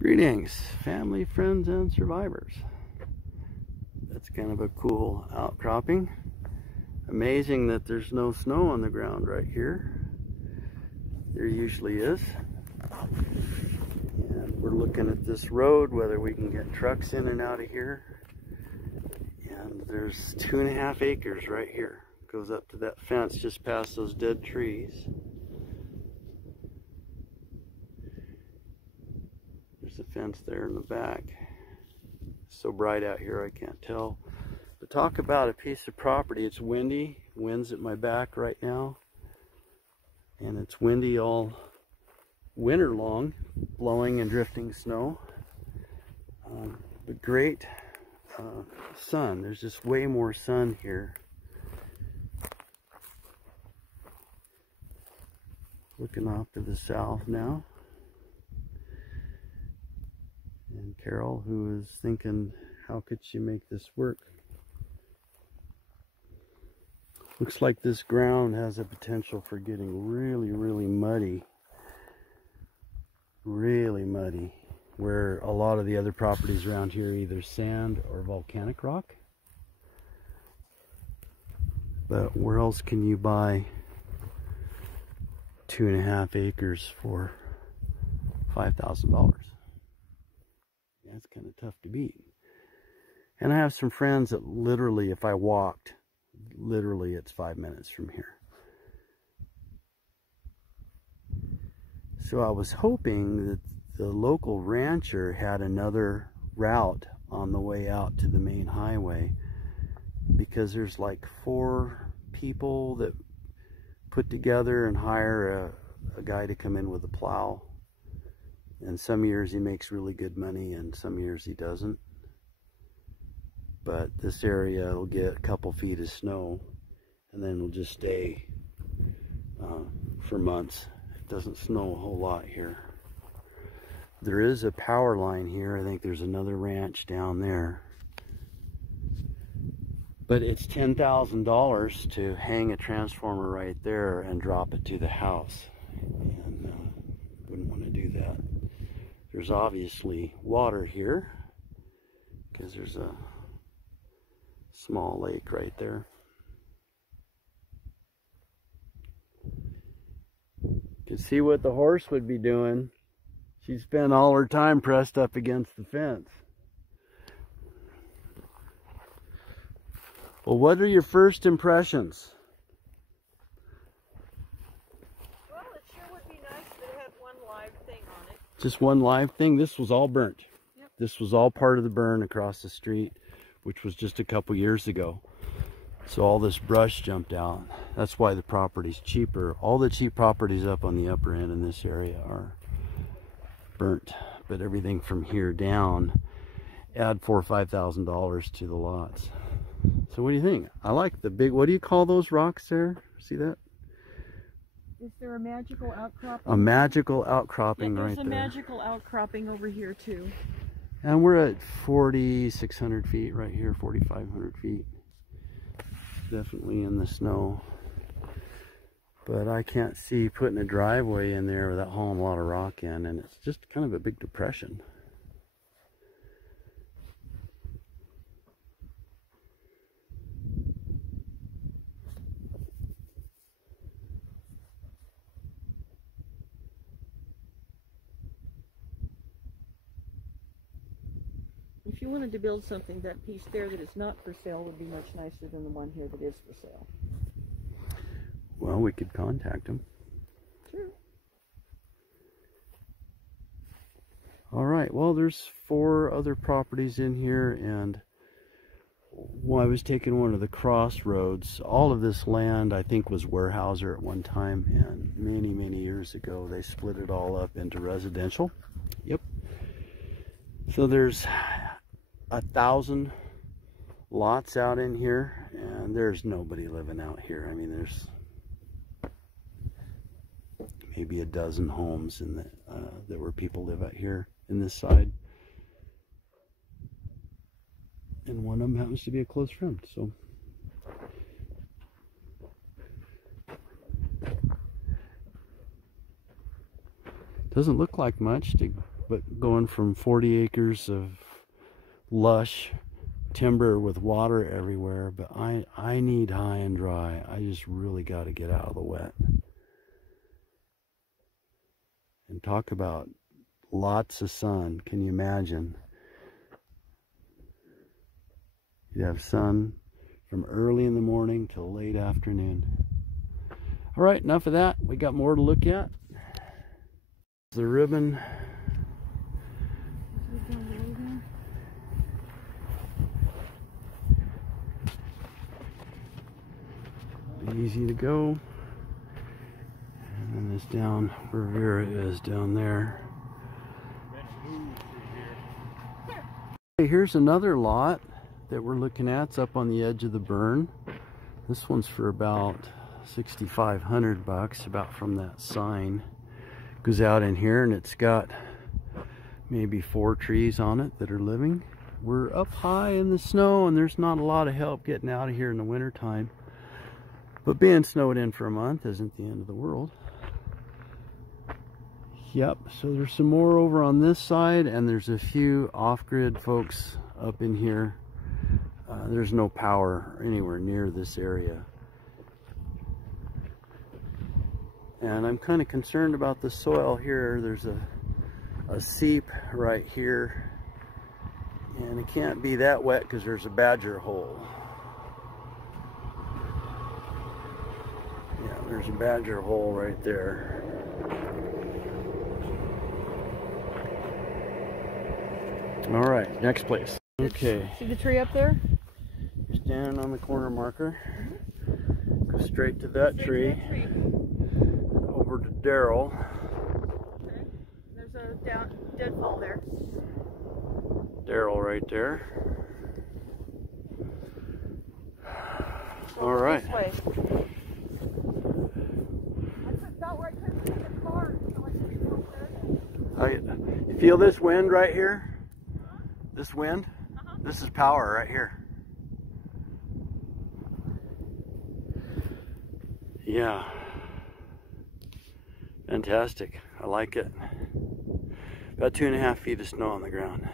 Greetings, family, friends, and survivors. That's kind of a cool outcropping. Amazing that there's no snow on the ground right here. There usually is. And we're looking at this road, whether we can get trucks in and out of here. And there's 2.5 acres right here. Goes up to that fence just past those dead trees. There's a fence there in the back. It's so bright out here I can't tell. But talk about a piece of property. It's windy. Wind's at my back right now. And it's windy all winter long, blowing and drifting snow. But great sun. There's just way more sun here. Looking off to the south now. And Carol, who is thinking, how could she make this work? Looks like this ground has a potential for getting really, really muddy. Really muddy. Where a lot of the other properties around here are either sand or volcanic rock. But where else can you buy 2.5 acres for $5,000? That's kind of tough to beat. And I have some friends that literally, if I walked, literally it's 5 minutes from here. So I was hoping that the local rancher had another route on the way out to the main highway, because there's like 4 people that put together and hire a guy to come in with a plow. And some years he makes really good money and some years he doesn't. But this area will get a couple feet of snow and then it'll just stay for months. It doesn't snow a whole lot here. There is a power line here. I think there's another ranch down there. But it's $10,000 to hang a transformer right there and drop it to the house. And wouldn't want to do that. There's obviously water here because there's a small lake right there. You can see what the horse would be doing. She spent all her time pressed up against the fence. Well, what are your first impressions? Well, it sure would be nice if it had one live thing on it. Just one live thing? This was all burnt. Yep. This was all part of the burn across the street, which was just a couple years ago. So all this brush jumped out. That's why the property's cheaper. All the cheap properties up on the upper end in this area are burnt. But everything from here down, add $4,000 or $5,000 to the lots. So what do you think? I like the big, what do you call those rocks there? See that? Is there a magical outcropping? A magical outcropping right there. There's a magical outcropping over here too. And we're at 4,600 feet right here, 4,500 feet. Definitely in the snow. But I can't see putting a driveway in there without hauling a lot of rock in, and it's just kind of a big depression. If you wanted to build something, that piece there that is not for sale would be much nicer than the one here that is for sale. Well, we could contact them. True. All right, well, there's 4 other properties in here, and I was taking one of the crossroads. All of this land, I think, was Weyerhaeuser at one time, and many, many years ago, they split it all up into residential. Yep. So there's 1,000 lots out in here, and there's nobody living out here. I mean, there's maybe a dozen homes in that where people live out here in this side, and one of them happens to be a close friend. So doesn't look like much to but going from 40 acres of lush timber with water everywhere, but I need high and dry. I just really got to get out of the wet. And talk about lots of sun. Can you imagine? You have sun from early in the morning till late afternoon. All right, enough of that. We got more to look at. The ribbon. Easy to go. And then it's down where Vera is down there. Hey, here's another lot that we're looking at. It's up on the edge of the burn. This one's for about $6,500, about from that sign. Goes out in here and it's got maybe 4 trees on it that are living. We're up high in the snow and there's not a lot of help getting out of here in the winter time. But being snowed in for a month isn't the end of the world. Yep, so there's some more over on this side, and there's a few off-grid folks up in here. There's no power anywhere near this area. And I'm kind of concerned about the soil here. There's a seep right here, and it can't be that wet because there's a badger hole. Yeah, there's a badger hole right there. All right, next place. Okay. See the tree up there? You're standing on the corner marker. Go straight to that tree. Over to Daryl. Okay. There's a deadfall there. Daryl right there. All right. This way. That's about where I couldn't see the car. So I should go up there. You feel this wind right here? This wind? This is power right here. Yeah. Fantastic. I like it. About 2.5 feet of snow on the ground.